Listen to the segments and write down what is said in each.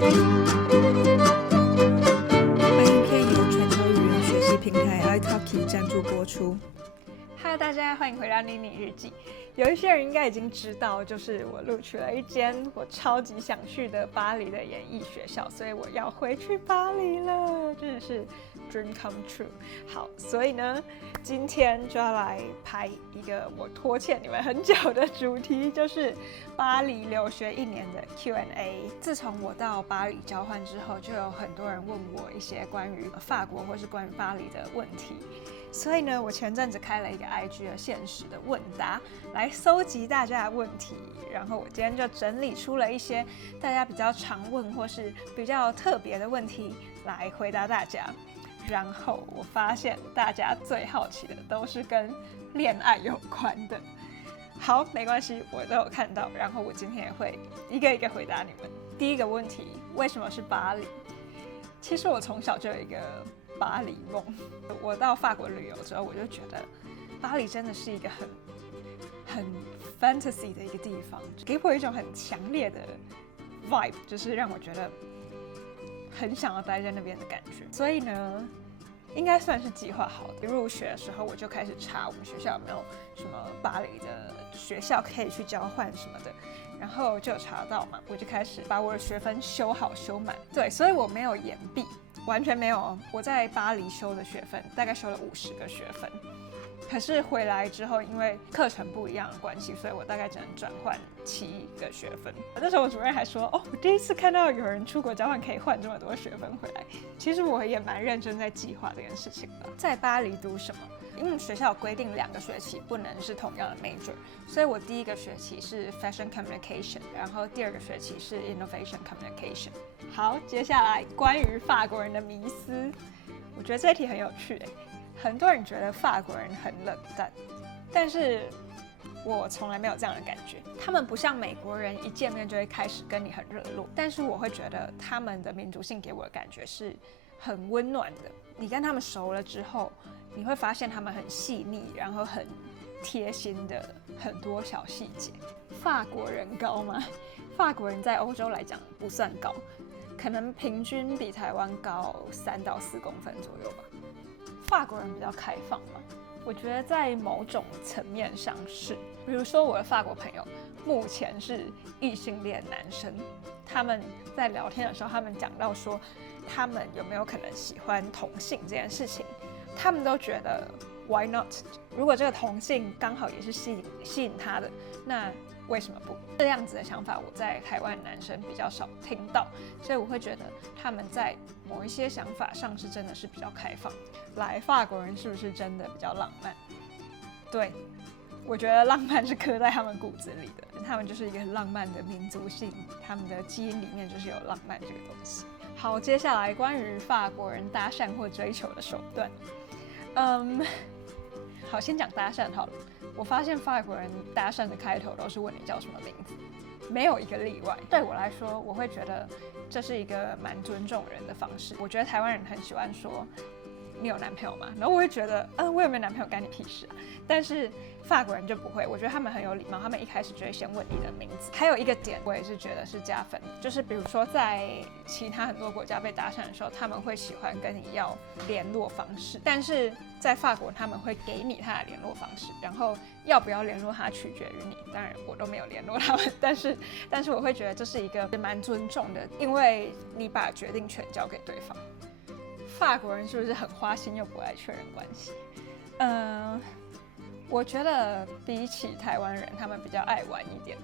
本影片由全球语言学习平台 iTalki 赞助播出。Hello， 大家欢迎回到妮妮日记。有一些人应该已经知道，就是我录取了一间我超级想去的巴黎的演艺学校，所以我要回去巴黎了，真的是 dream come true。好，所以呢，今天就要来拍一个我拖欠你们很久的主题，就是巴黎留学1年的 Q&A。自从我到巴黎交换之后，就有很多人问我一些关于法国或是关于巴黎的问题。所以呢，我前阵子开了一个 IG 的限时的问答，来搜集大家的问题。然后我今天就整理出了一些大家比较常问或是比较特别的问题来回答大家。然后我发现大家最好奇的都是跟恋爱有关的。好，没关系，我都有看到。然后我今天也会一个一个回答你们。第一个问题，为什么是巴黎？其实我从小就有一个巴黎梦。我到法国旅游之后，我就觉得巴黎真的是一个很 fantasy 的一个地方，给我一种很强烈的 vibe， 就是让我觉得很想要待在那边的感觉。所以呢，应该算是计划好的。入学的时候我就开始查我们学校有没有什么巴黎的学校可以去交换什么的，然后就有查到嘛，我就开始把我的学分修好修满。对，所以我没有延毕。完全没有，我在巴黎修的学分大概修了50个学分，可是回来之后，因为课程不一样的关系，所以我大概只能转换7个学分。那时候我主任还说：“哦，我第一次看到有人出国交换可以换这么多学分回来。”其实我也蛮认真在计划这件事情的。在巴黎读什么？因为学校有规定2个学期不能是同样的 major， 所以我第一个学期是 Fashion Communication， 然后第2个学期是 Innovation Communication。好，接下来关于法国人的迷思，我觉得这一题很有趣欸。很多人觉得法国人很冷淡，但是我从来没有这样的感觉。他们不像美国人一见面就会开始跟你很热络，但是我会觉得他们的民族性给我的感觉是很温暖的。你跟他们熟了之后，你会发现他们很细腻，然后很贴心的很多小细节。法国人高吗？法国人在欧洲来讲不算高，可能平均比台湾高3到4公分左右吧。法国人比较开放嘛，我觉得在某种层面上是。比如说我的法国朋友目前是异性恋男生，他们在聊天的时候，他们讲到说他们有没有可能喜欢同性这件事情，他们都觉得 why not？ 如果这个同性刚好也是吸引他的，那为什么不？这样子的想法我在台湾男生比较少听到，所以我会觉得他们在某一些想法上是真的是比较开放。来，法国人是不是真的比较浪漫？对，我觉得浪漫是刻在他们骨子里的，他们就是一个很浪漫的民族性，他们的基因里面就是有浪漫这个东西。好，接下来关于法国人搭讪或追求的手段，好，先讲搭讪好了。我发现法国人搭讪的开头都是问你叫什么名字，没有一个例外。对我来说，我会觉得这是一个蛮尊重人的方式。我觉得台湾人很喜欢说你有男朋友吗？然后我会觉得，我有没有男朋友干你屁事啊？但是法国人就不会，我觉得他们很有礼貌，他们一开始就会先问你的名字。还有一个点，我也是觉得是加分，就是比如说在其他很多国家被搭讪的时候，他们会喜欢跟你要联络方式，但是在法国他们会给你他的联络方式，然后要不要联络他取决于你。当然我都没有联络他们，但是我会觉得这是一个蛮尊重的，因为你把决定权交给对方。法国人是不是很花心又不爱确认关系？我觉得比起台湾人，他们比较爱玩一点，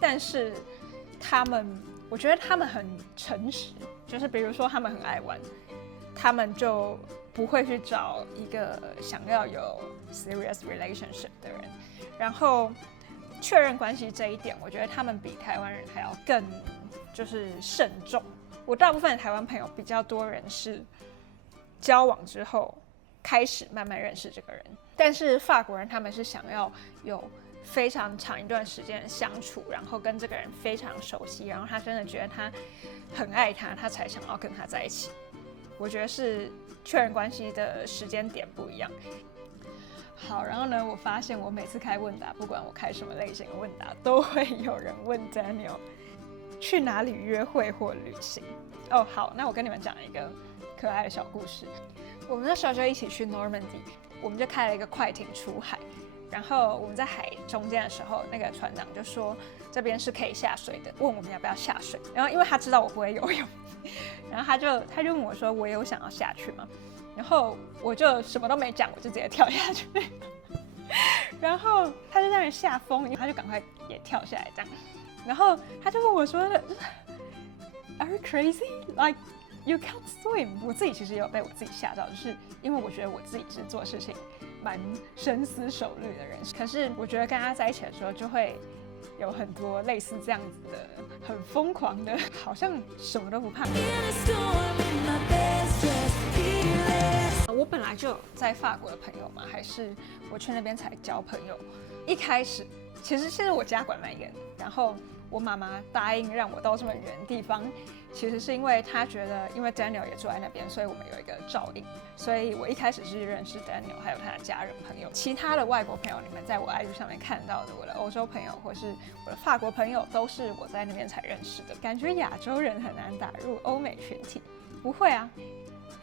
但是我觉得他们很诚实，就是比如说他们很爱玩，他们就不会去找一个想要有 serious relationship 的人，然后确认关系这一点，我觉得他们比台湾人还要更就是慎重。我大部分的台湾朋友比较多人是交往之后开始慢慢认识这个人，但是法国人他们是想要有非常长一段时间的相处，然后跟这个人非常熟悉，然后他真的觉得他很爱他，他才想要跟他在一起。我觉得是确认关系的时间点不一样。好，然后呢，我发现我每次开问答，不管我开什么类型的问答，都会有人问 Daniel，去哪里约会或旅行。哦，好，那我跟你们讲一个可爱的小故事。我们那时候就一起去 Normandy， 我们就开了一个快艇出海。然后我们在海中间的时候，那个船长就说这边是可以下水的，问我们要不要下水。然后因为他知道我不会游泳，然后他就问我说我有想要下去吗？然后我就什么都没讲，我就直接跳下去。然后他就在那下风，他就赶快也跳下来这样。然后他就问我说 ，Are you crazy? Like you can't swim？ 我自己其实也有被我自己吓到，就是因为我觉得我自己是做事情蛮深思熟虑的人，可是我觉得跟他在一起的时候就会有很多类似这样子的很疯狂的，好像什么都不怕。我本来就有在法国的朋友嘛，还是我去那边才交朋友。一开始其实我家管蛮严，然后我妈妈答应让我到这么远的地方，其实是因为她觉得，因为 Daniel 也住在那边，所以我们有一个照应。所以我一开始是认识 Daniel 还有他的家人朋友，其他的外国朋友，你们在我 IG 上面看到的，我的欧洲朋友或是我的法国朋友，都是我在那边才认识的。感觉亚洲人很难打入欧美群体，不会啊。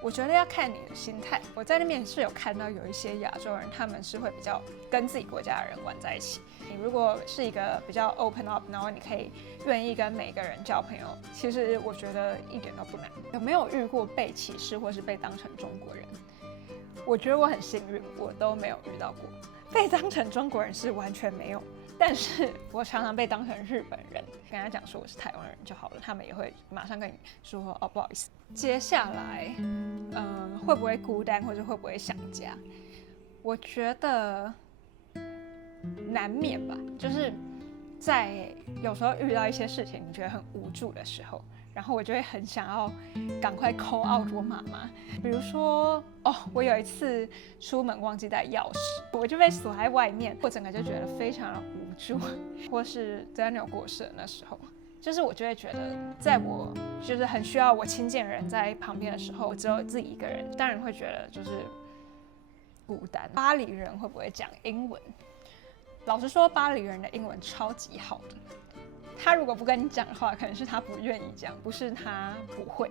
我觉得要看你的心态。我在那边是有看到有一些亚洲人，他们是会比较跟自己国家的人玩在一起。你如果是一个比较 open up， 然后你可以愿意跟每个人交朋友，其实我觉得一点都不难。有没有遇过被歧视或是被当成中国人？我觉得我很幸运，我都没有遇到过。被当成中国人是完全没有。但是我常常被当成日本人，跟他讲说我是台湾人就好了，他们也会马上跟你说哦不好意思。接下来，会不会孤单或者会不会想家？我觉得难免吧，就是在有时候遇到一些事情，你觉得很无助的时候，然后我就会很想要赶快 call out 我妈妈。比如说，我有一次出门忘记带钥匙，我就被锁在外面，我整个就觉得非常的无助。或是 Daniel 过世的那时候，就是我就会觉得，在我就是很需要我亲近的人在旁边的时候，只有自己一个人，当然会觉得就是孤单。巴黎人会不会讲英文？老实说，巴黎人的英文超级好的。他如果不跟你讲的话，可能是他不愿意讲，不是他不会。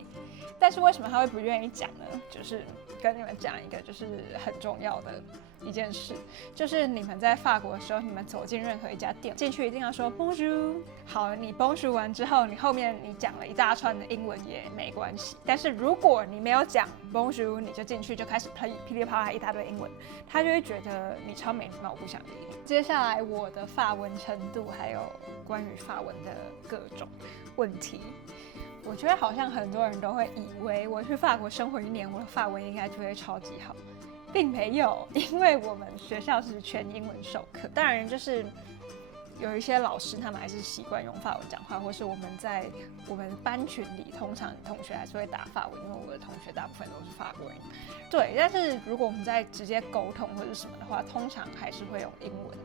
但是为什么他会不愿意讲呢？就是跟你们讲一个就是很重要的一件事，就是你们在法国的时候，你们走进任何一家店，进去一定要说 Bonjour。好，你 Bonjour 完之后，你后面你讲了一大串的英文也没关系。但是如果你没有讲 Bonjour， 你就进去就开始噼里啪啦一大堆英文，他就会觉得你超没礼貌，我不想理你。接下来我的法文程度还有关于法文的各种问题，我觉得好像很多人都会以为我去法国生活1年，我的法文应该就会超级好，并没有，因为我们学校是全英文授课，当然就是有一些老师他们还是习惯用法文讲话，或是我们在我们班群里，通常同学还是会打法文，因为我的同学大部分都是法国人。对，但是如果我们在直接沟通或者什么的话，通常还是会用英文。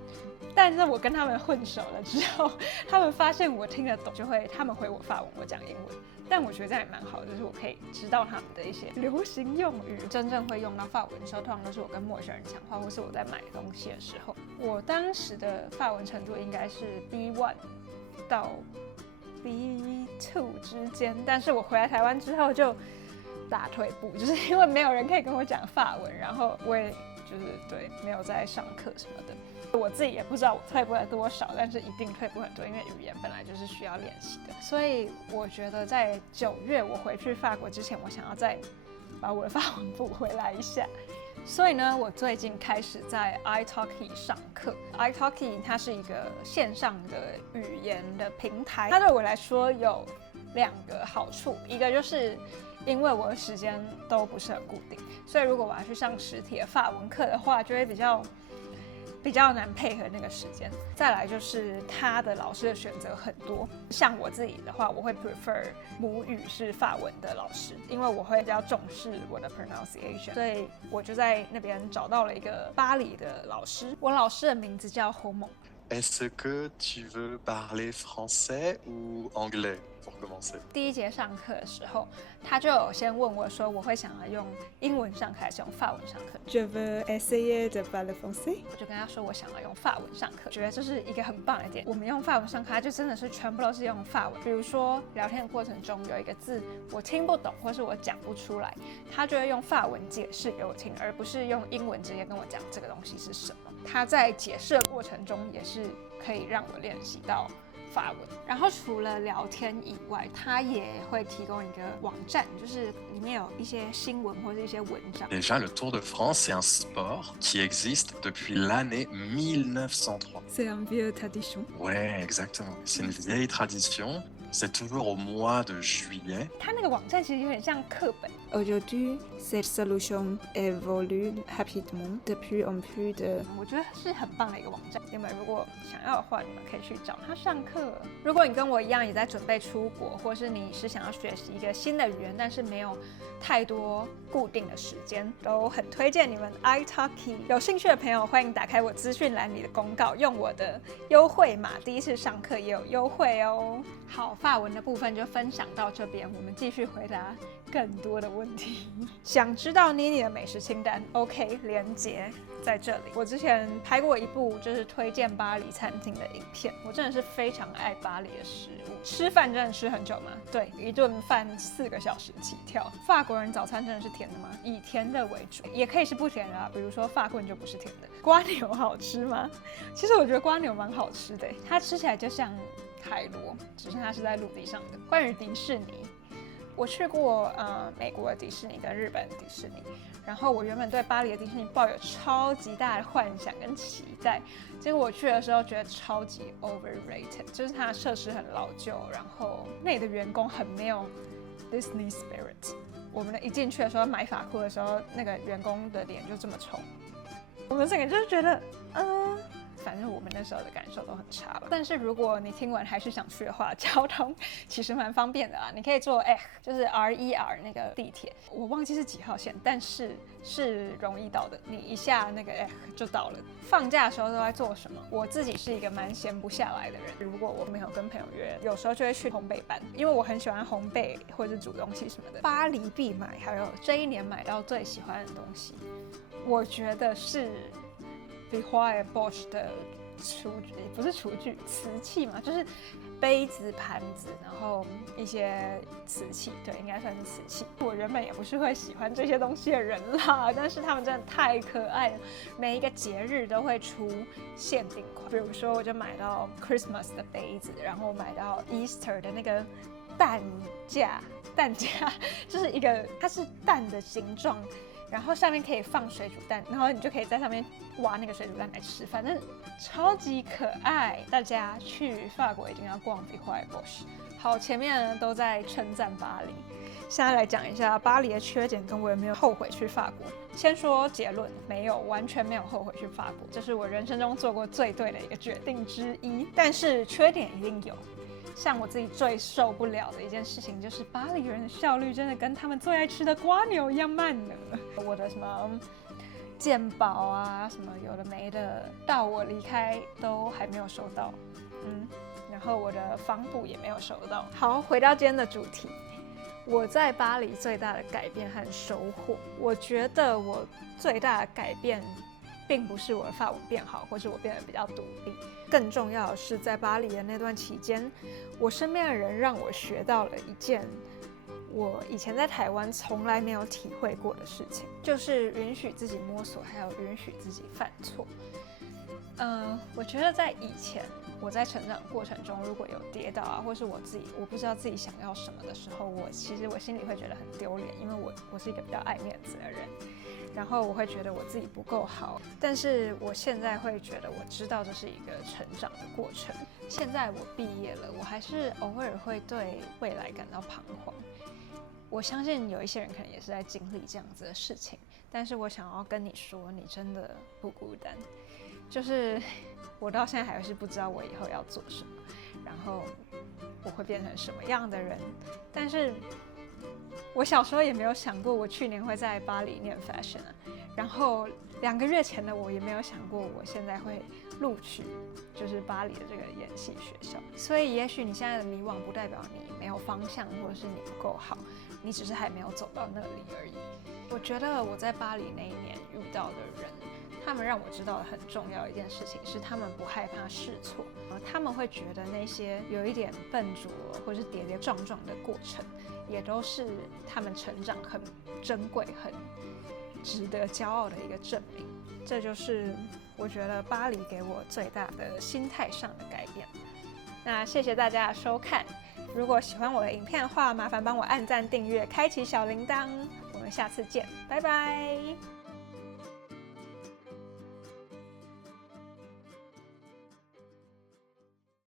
但是我跟他们混熟了之后，他们发现我听得懂，就会他们回我法文，我讲英文。但我觉得这样也蛮好的，就是我可以知道他们的一些流行用语。真正会用到法文的时候，通常都是我跟陌生人讲话，或是我在买东西的时候。我当时的法文程度应该是 B1 到 B2 之间，但是我回来台湾之后就大退步，就是因为没有人可以跟我讲法文，然后我也就是对没有在上课什么的。我自己也不知道我退步了多少，但是一定退步很多，因为语言本来就是需要练习的。所以我觉得在9月我回去法国之前，我想要再把我的法文补回来一下。所以呢，我最近开始在 italki 上课。italki 它是一个线上的语言的平台，它对我来说有2个好处，一个就是因为我的时间都不是很固定，所以如果我要去上实体的法文课的话，就会比较难配合那个时间。再来就是他的老师的选择很多，像我自己的话，我会 prefer 母语是法文的老师，因为我会比较重视我的 pronunciation， 所以我就在那边找到了一个巴黎的老师。我老师的名字叫 Homo。Est-ce que tu veux parler français ou anglais? pour commencer. 第一节上课的时候，他就有先问我说，我会想要用英文上课还是用法文上课？ Je veux essayer de parler français. 我就跟他说我想要用法文上课，觉得这是一个很棒的点。我们用法文上课，它就真的是全部都是用法文。比如说聊天的过程中有一个字我听不懂，或是我讲不出来，他就会用法文解释给我听，而不是用英文直接跟我讲这个东西是什么。他在解释的过程中也是可以让我练习到法文。然后除了聊天以外，他也会提供一个网站，就是里面有一些新闻或者一些文章。 Déjà, le Tour de France, c'est un sport qui existe depuis l'année 1903. C'est un vieux tradition. Ouais, exactement. C'est une vieille tradition. C'est toujours au mois de juillet. 他那个网站其实有点像课本。 Aujourd'hui, cette solution évolue rapidement depuis un peu de 我觉得是很棒的一个网站，你们如果想要的话，你们可以去找他上课。如果你跟我一样也在准备出国，或是你是想要学习一个新的语言，但是没有太多固定的时间，都很推荐你们 italki。有兴趣的朋友，欢迎打开我资讯栏里的公告，用我的优惠码，第一次上课也有优惠哦。好，法文的部分就分享到这边，我们继续回答更多的问题。想知道妮妮的美食清单 ？OK， 连结在这里。我之前拍过一部就是推荐巴黎餐厅的影片，我真的是非常爱巴黎的食物。吃饭真的吃很久吗？对，一顿饭4个小时起跳。法国人早餐真的是甜的吗？以甜的为主，也可以是不甜的啊。比如说法棍就不是甜的。瓜牛好吃吗？其实我觉得瓜牛蛮好吃的，它吃起来就像海螺，只是它是在陆地上的。关于迪士尼，我去过美国的迪士尼跟日本的迪士尼，然后我原本对巴黎的迪士尼抱有超级大的幻想跟期待，结果我去的时候觉得超级 overrated， 就是它的设施很老旧，然后那里的员工很没有 Disney spirit。我们一进去的时候买发箍的时候，那个员工的脸就这么丑，我们整个就是觉得反正我们那时候的感受都很差了。但是如果你听完还是想去的话，交通其实蛮方便的啦。你可以坐就是 RER 那个地铁，我忘记是几号线，但是是容易到的。你一下那个就到了。放假的时候都在做什么？我自己是一个蛮闲不下来的人。如果我没有跟朋友约，有时候就会去烘焙班，因为我很喜欢烘焙或者煮东西什么的。巴黎必买，还有这一年买到最喜欢的东西，我觉得是Vivace Bosch 的不是厨具，瓷器嘛，就是杯子、盘子，然后一些瓷器，对，应该算是瓷器。我原本也不是会喜欢这些东西的人啦，但是他们真的太可爱了，每一个节日都会出限定款。比如说，我就买到 Christmas 的杯子，然后买到 Easter 的那个蛋架就是一个它是蛋的形状。然后下面可以放水煮蛋，然后你就可以在上面挖那个水煮蛋来吃，反正超级可爱。大家去法国一定要逛 Vivace Bosch。好，前面都在称赞巴黎，现在来讲一下巴黎的缺点跟我有没有后悔去法国。先说结论，没有，完全没有后悔去法国，这是我人生中做过最对的一个决定之一。但是缺点一定有。像我自己最受不了的一件事情，就是巴黎人的效率真的跟他们最爱吃的瓜牛一样慢呢。我的什么健保啊，什么有的没的，到我离开都还没有收到，然后我的房补也没有收到。好，回到今天的主题，我在巴黎最大的改变和收获，我觉得我最大的改变并不是我的法文变好，或是我变得比较独立，更重要的是在巴黎的那段期间，我身边的人让我学到了一件我以前在台湾从来没有体会过的事情，就是允许自己摸索，还有允许自己犯错。我觉得在以前我在成长过程中，如果有跌倒啊，或是我不知道自己想要什么的时候，其实我心里会觉得很丢脸，因为我是一个比较爱面子的人。然后我会觉得我自己不够好，但是我现在会觉得我知道这是一个成长的过程。现在我毕业了，我还是偶尔会对未来感到彷徨。我相信有一些人可能也是在经历这样子的事情，但是我想要跟你说，你真的不孤单。就是我到现在还是不知道我以后要做什么，然后我会变成什么样的人，但是我小时候也没有想过我去年会在巴黎念 fashion 啊，然后2个月前的我也没有想过我现在会录取就是巴黎的这个演戏学校。所以也许你现在的迷惘不代表你没有方向，或者是你不够好，你只是还没有走到那里而已。我觉得我在巴黎那一年遇到的人，他们让我知道的很重要的一件事情是，他们不害怕试错，他们会觉得那些有一点笨拙或是跌跌撞撞的过程，也都是他们成长很珍贵、很值得骄傲的一个证明。这就是我觉得巴黎给我最大的心态上的改变。那谢谢大家的收看，如果喜欢我的影片的话，麻烦帮我按赞、订阅、开启小铃铛。我们下次见，拜拜。